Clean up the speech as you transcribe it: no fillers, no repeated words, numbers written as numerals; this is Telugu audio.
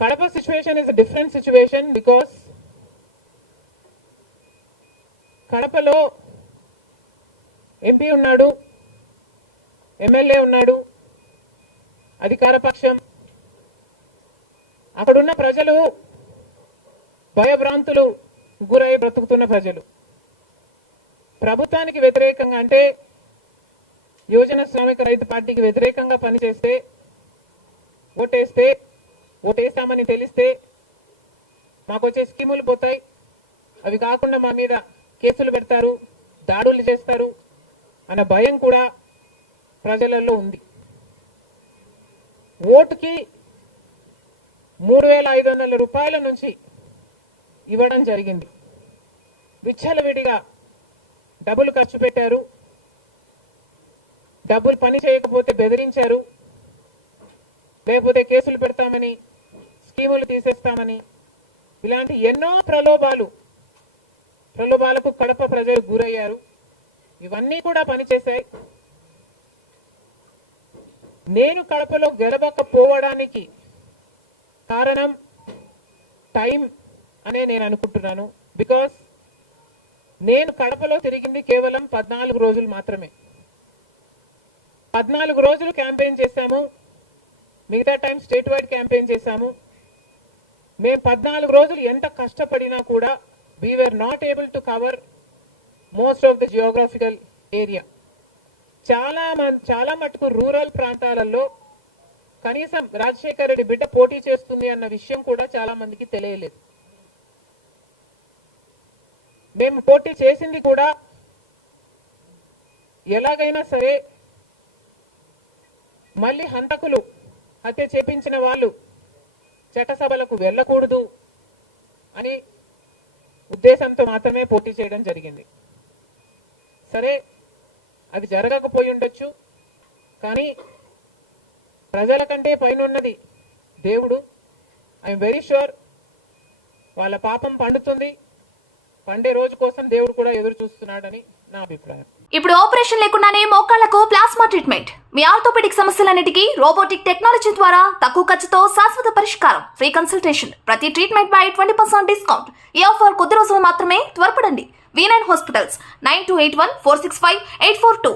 Kadapa situation is a different situation because కడపలో ఎంపీ ఉన్నాడు, ఎమ్మెల్యే ఉన్నాడు, అధికార పక్షం. అక్కడున్న ప్రజలు భయభ్రాంతులు గురై బ్రతుకుతున్న ప్రజలు. ప్రభుత్వానికి వ్యతిరేకంగా అంటే యువజన శ్రామిక రైతు పార్టీకి వ్యతిరేకంగా పనిచేస్తే ఓటేస్తామని తెలిస్తే మాకు వచ్చే స్కీములు పోతాయి, అవి కాకుండా మా మీద కేసులు పెడతారు, దాడులు చేస్తారు అన్న భయం కూడా ప్రజలలో ఉంది. ఓటుకి 3,500 రూపాయల నుంచి ఇవ్వడం జరిగింది. విచ్చలవిడిగా డబ్బులు ఖర్చు పెట్టారు, డబ్బులు పని చేయకపోతే బెదిరించారు, లేకపోతే కేసులు పెడతామని, స్కీములు తీసేస్తామని, ఇలాంటి ఎన్నో ప్రలోభాలకు కడప ప్రజలు గురయ్యారు. ఇవన్నీ కూడా పనిచేశాయి. నేను కడపలో గెలవకపోవడానికి కారణం టైం అనే నేను అనుకుంటున్నాను. బికాస్ నేను కడపలో తిరిగింది కేవలం 14 రోజులు మాత్రమే. 14 రోజులు క్యాంపెయిన్ చేశాము, మిగతా టైం స్టేట్ వైడ్ క్యాంపెయిన్ చేశాము. మేము 14 రోజులు ఎంత కష్టపడినా కూడా we were not able to cover most of the geographical area. చాలా మటుకు రూరల్ ప్రాంతాలలో కనీసం రాజశేఖర్ రెడ్డి బిడ్డ పోటీ చేస్తుంది అన్న విషయం కూడా చాలా మందికి తెలియలేదు. మేము పోటీ చేసింది కూడా ఎలాగైనా సరే మళ్ళీ హంతకులు హత్య చేపించిన వాళ్ళు చట్టసభలకు వెళ్ళకూడదు అని ఉద్దేశంతో మాత్రమే పోటీ చేయడం జరిగింది. సరే, అది జరగకపోయి ఉండొచ్చు, కానీ ప్రజల కంటే పైన ఉన్నది దేవుడు. ఐఎమ్ వెరీ షూర్ వాళ్ళ పాపం పండుతుంది, పండే రోజు కోసం దేవుడు కూడా ఎదురు చూస్తున్నాడని నా అభిప్రాయం. ఇప్పుడు ఆపరేషన్ లేకుండానే మోకాళ్లకు ప్లాస్మా ట్రీట్మెంట్. మీ ఆర్థోపెడిక్ సమస్యలన్నిటికీ రోబోటిక్ టెక్నాలజీ ద్వారా తక్కువ ఖర్చుతో శాశ్వత పరిష్కారం. Free consultation. ప్రతి ట్రీట్మెంట్ పై 20% డిస్కౌంట్. ఈ ఆఫర్ కొద్ది రోజులు మాత్రమే. త్వరపడండి. V9 hospitals 9281465842.